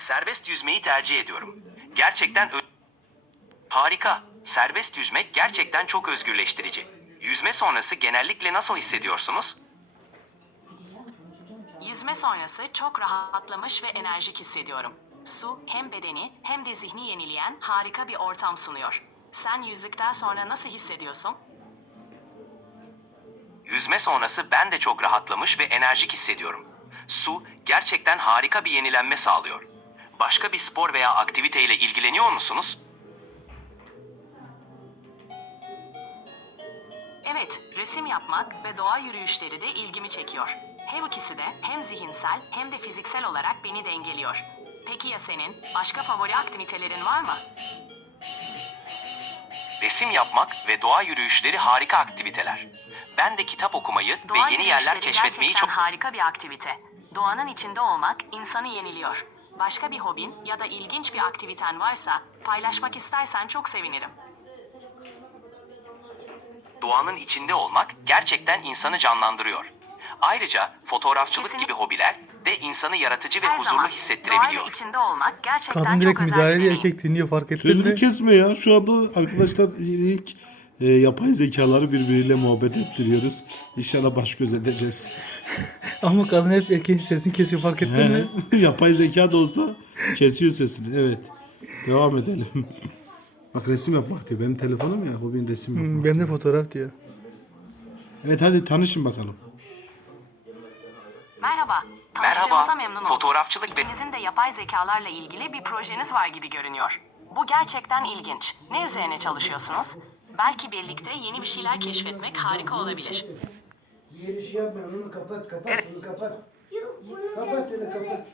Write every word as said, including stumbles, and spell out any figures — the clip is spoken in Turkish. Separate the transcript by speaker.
Speaker 1: Serbest yüzmeyi tercih ediyorum. Gerçekten ö- Harika. Serbest yüzmek gerçekten çok özgürleştirici. Yüzme sonrası genellikle nasıl hissediyorsunuz?
Speaker 2: Yüzme sonrası çok rahatlamış ve enerjik hissediyorum. Su hem bedeni hem de zihni yenileyen harika bir ortam sunuyor. Sen yüzdükten sonra nasıl hissediyorsun?
Speaker 1: Yüzme sonrası ben de çok rahatlamış ve enerjik hissediyorum. Su gerçekten harika bir yenilenme sağlıyor. Başka bir spor veya aktiviteyle ilgileniyor musunuz?
Speaker 2: Evet, resim yapmak ve doğa yürüyüşleri de ilgimi çekiyor. Her ikisi de hem zihinsel hem de fiziksel olarak beni dengeliyor. Peki ya senin? Başka favori aktivitelerin var mı?
Speaker 1: Resim yapmak ve doğa yürüyüşleri harika aktiviteler. Ben de kitap okumayı
Speaker 2: Doğa
Speaker 1: ve yeni yerler
Speaker 2: yürüyüşleri
Speaker 1: keşfetmeyi
Speaker 2: gerçekten
Speaker 1: çok...
Speaker 2: harika bir aktivite. Doğanın içinde olmak insanı yeniliyor. Başka bir hobin ya da ilginç bir aktiviten varsa paylaşmak istersen çok sevinirim.
Speaker 1: Doğanın içinde olmak gerçekten insanı canlandırıyor. Ayrıca fotoğrafçılık
Speaker 2: Kesinlikle.
Speaker 1: gibi hobiler de insanı yaratıcı ve
Speaker 2: Her
Speaker 1: huzurlu
Speaker 2: zaman doğayla
Speaker 1: hissettirebiliyor.
Speaker 2: içinde olmak gerçekten
Speaker 3: Kadın direkt
Speaker 2: çok özel
Speaker 3: müdahale
Speaker 2: bir
Speaker 3: ediyor,
Speaker 2: deneyim.
Speaker 3: erkek dinliyor, fark ettin
Speaker 4: Sözünü
Speaker 3: mi?
Speaker 4: kesme ya. Şu anda arkadaşlar ilk e, yapay zekaları birbiriyle muhabbet ettiriyoruz. İnşallah baş göz edeceğiz.
Speaker 3: Ama kadın hep erkeğin sesini kesiyor, fark ettin mi?
Speaker 4: He, yapay zeka da olsa kesiyor sesini. Evet. Devam edelim. Bak resim yapmak diyor. Benim telefonum ya. Hobin resim yapmak.
Speaker 3: Hmm, ben de fotoğraf diyor.
Speaker 4: Evet hadi tanışın bakalım.
Speaker 2: Merhaba, tanıştığımıza
Speaker 1: Merhaba,
Speaker 2: memnun oldum.
Speaker 1: fotoğrafçılık ve...
Speaker 2: İkinizin de yapay zekalarla ilgili bir projeniz var gibi görünüyor. Bu gerçekten ilginç. Ne üzerine çalışıyorsunuz? Belki birlikte yeni bir şeyler keşfetmek harika olabilir.
Speaker 5: Diğer işi yapma, onu kapat, kapat,
Speaker 1: Evet.
Speaker 5: bunu kapat. Kapat, onu kapat.